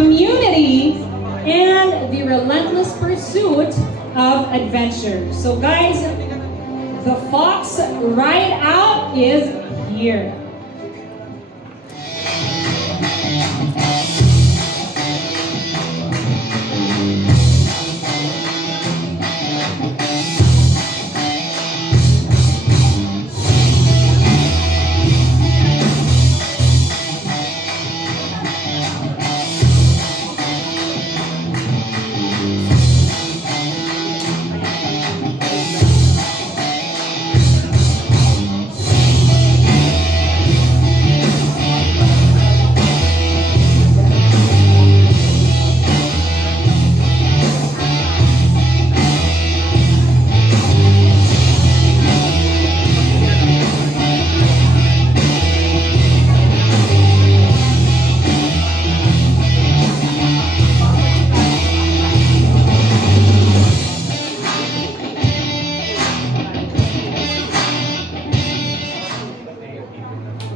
community, and the relentless pursuit of adventure. So guys, the Fox Ride Out is here.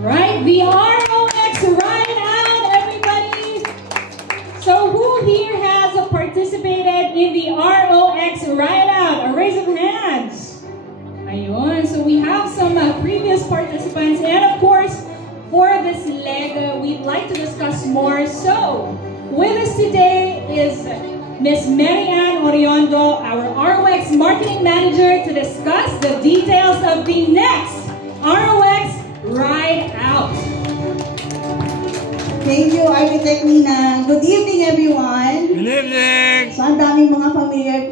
Right, the ROX Ride Out, everybody. So who here has participated in the ROX Ride Out? A raise of hands. Ayun, so we have some previous participants, and of course, for this leg, we'd like to discuss more. So, with us today is Miss Mary Ann Oriondo, our ROX Marketing Manager, to discuss the details of the next ROX Ride Out. Thank you, Architect Nina. Good evening, everyone. Good evening. So, ang daming mga familiar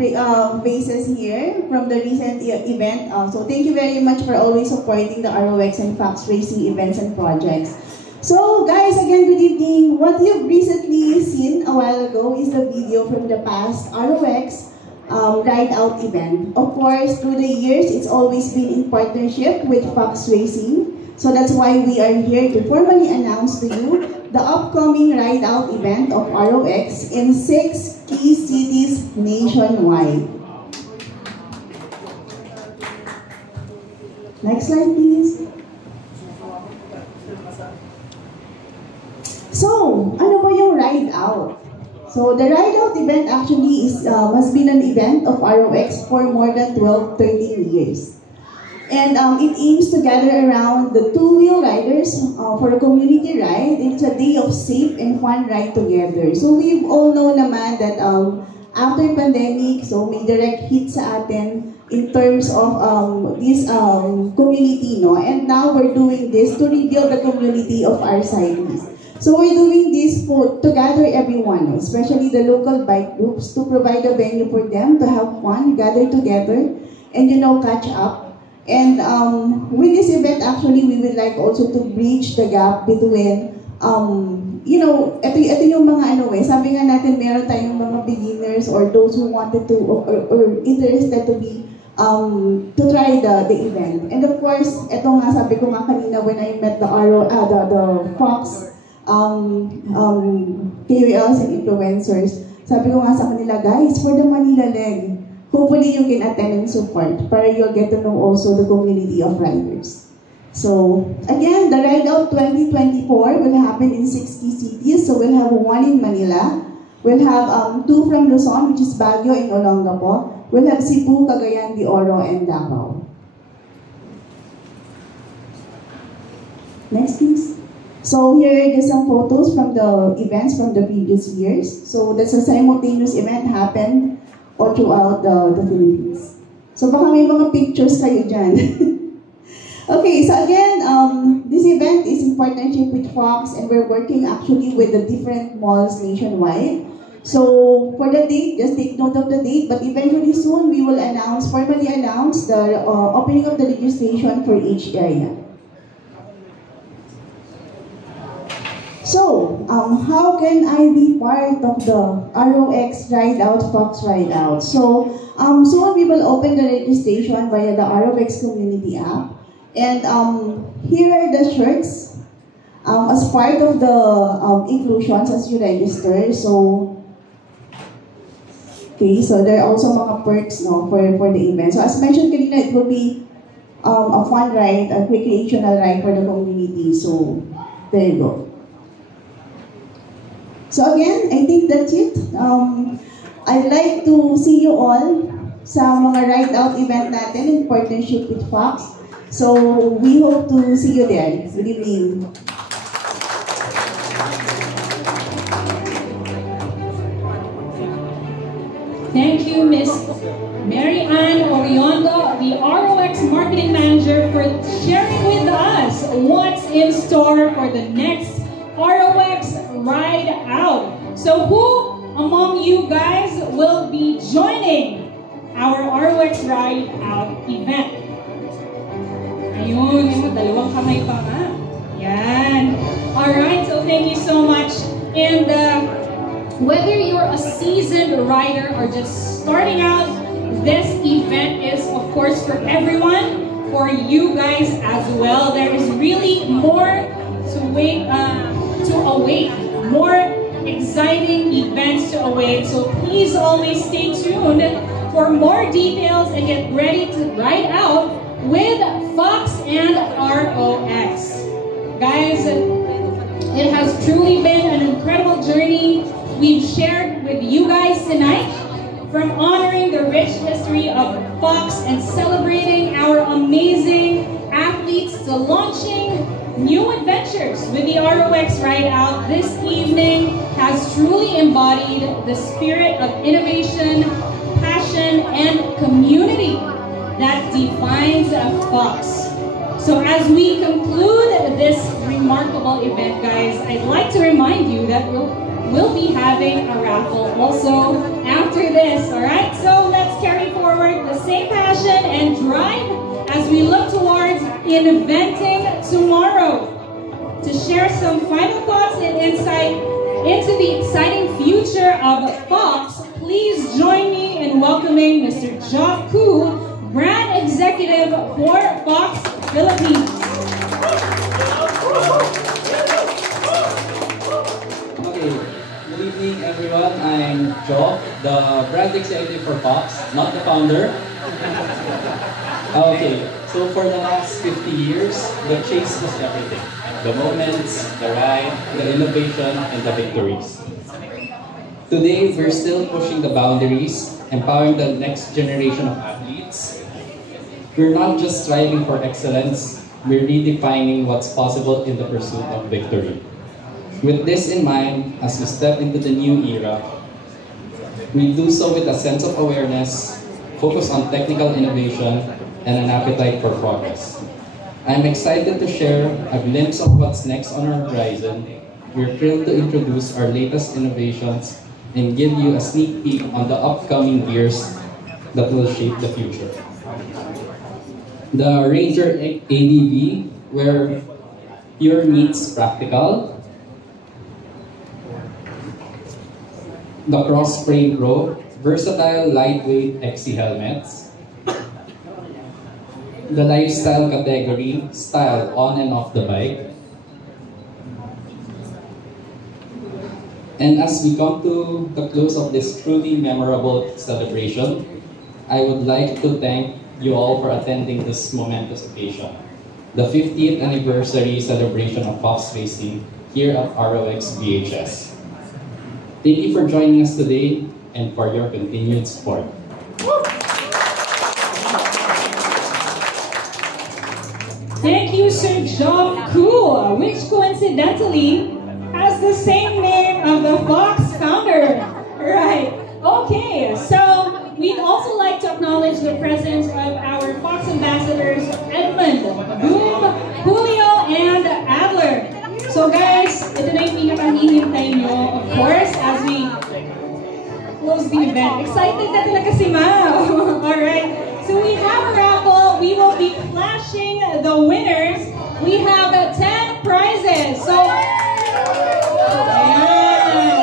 faces here from the recent event. So, thank you very much for always supporting the ROX and Fox Racing events and projects. So, guys, again, good evening. What you've recently seen a while ago is the video from the past ROX Ride Out event. Of course, through the years, it's always been in partnership with Fox Racing. So that's why we are here to formally announce to you the upcoming Ride Out event of ROX in 6 key cities nationwide. Next slide, please. So, ano ba yung Ride Out? So, the Ride Out event actually has been an event of ROX for more than 12-13 years. And it aims to gather around the two-wheel riders for a community ride. It's a day of safe and fun ride together. So we all know naman that after pandemic, so may direct hit sa atin in terms of this community, no? And now we're doing this to rebuild the community of our cyclists. So we're doing this to gather everyone, especially the local bike groups, to provide a venue for them to have fun, gather together, and catch up. And with this event, actually, we would like also to bridge the gap between, ito yung mga sabi nga natin, meron tayong mga beginners or those who wanted to, or interested to be, to try the event. And of course, ito nga, sabi ko nga kanina when I met the Fox KOLs and influencers, sabi ko nga sa kanila, guys, for the Manila leg, hopefully you can attend and support para you'll get to know also the community of riders. So, again, the Ride Out 2024 will happen in 60 cities. So, we'll have one in Manila. We'll have two from Luzon, which is Baguio and Olongapo. We'll have Cebu, Cagayan de Oro, and Davao. Next, please. So, here are just some photos from the events from the previous years. So, that's a simultaneous event happened all throughout the Philippines. So baka may mga pictures kayo dyan. Okay, so again, this event is in partnership with Fox, and we're working actually with the different malls nationwide. So for the date, just take note of the date, but eventually soon we will formally announce the opening of the registration for each area. So, how can I be part of the ROX Ride Out, Fox Ride Out? So, soon we will open the registration via the ROX community app. And here are the shirts as part of the inclusions as you register. So, okay, so there are also mga perks for the event. So, as mentioned kanina, it will be a fun ride, a recreational ride for the community. So, there you go. So again, I think that's it. I'd like to see you all sa mga Ride Out event natin in partnership with Fox. So we hope to see you there. Good evening. Thank you, Miss Mary Ann Oriondo, the ROX Marketing Manager, for sharing with us what's in store for the next ROX Ride Out. So who among you guys will be joining our ROX Ride Out event? Ayun, dalawang kamay pa nga. Yan. Alright, so thank you so much. And whether you're a seasoned rider or just starting out, this event is, of course, for everyone, for you guys as well. There is really more to await, more exciting events to await. So please always stay tuned for more details and get ready to ride out with Fox and ROX. Guys, it has truly been an incredible journey we've shared with you guys tonight, from honoring the rich history of Fox and celebrating our amazing athletes to launching new adventures with the ROX Ride Out. This evening has truly embodied the spirit of innovation, passion, and community that defines Fox. So as we conclude this remarkable event, guys, I'd like to remind you that we'll be having a raffle also after this, all right? So let's carry forward the same passion and drive as we look towards inventing tomorrow. To share some final thoughts and insight into the exciting future of Fox, please join me in welcoming Mr. Joff Koo, Brand Executive for Fox Philippines. Good evening, everyone. I'm Joe, the brand executive for Fox, not the founder. Okay, so for the last 50 years, the chase was everything. The moments, the ride, the innovation, and the victories. Today, we're still pushing the boundaries, empowering the next generation of athletes. We're not just striving for excellence, we're redefining what's possible in the pursuit of victory. With this in mind, as we step into the new era, we do so with a sense of awareness, focus on technical innovation, and an appetite for progress. I'm excited to share a glimpse of what's next on our horizon. We're thrilled to introduce our latest innovations and give you a sneak peek on the upcoming gears that will shape the future. The Ranger ADV, where pure meets practical. The Crossframe Pro, versatile lightweight XC helmets. The lifestyle category, style on and off the bike. And as we come to the close of this truly memorable celebration, I would like to thank you all for attending this momentous occasion, the 50th anniversary celebration of Fox Racing here at ROX VHS. Thank you for joining us today and for your continued support. Thank you, Sir Joff Koo, which coincidentally has the same name of the Fox founder. Right. Okay, so we'd also like to acknowledge the presence of our Fox ambassadors, Edmund, Boom, Julio, and Adler. So guys, ito na yung pinakahihintay nyo, of course, as we close the event. Excited na talaga si Mao. Alright, so we have a raffle. We will be flashing the winners. We have 10 prizes. So, ayan.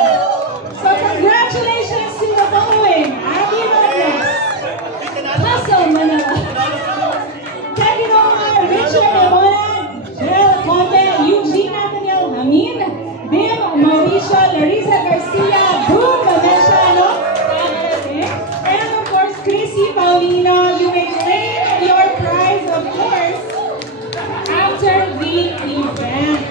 So congratulations to the following. Abby Rodriguez, Hustle Manila, Kevin Omar, Richard Ramona, Jill Conde, Eugene Nathaniel Hamin, Bim Mauricio, Larissa Garcia, Boom Mesiano, and of course Chrissy Paulino. You may claim your prize, of course, after the event.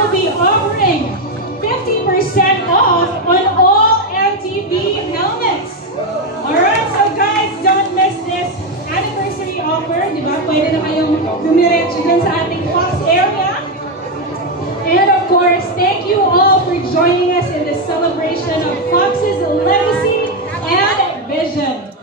will be offering 50% off on all MTV helmets. Alright, so guys, don't miss this anniversary offer. Diba? Pwede na kayong dumiretso dyan sa ating Fox area. And of course, thank you all for joining us in the celebration of Fox's legacy and vision.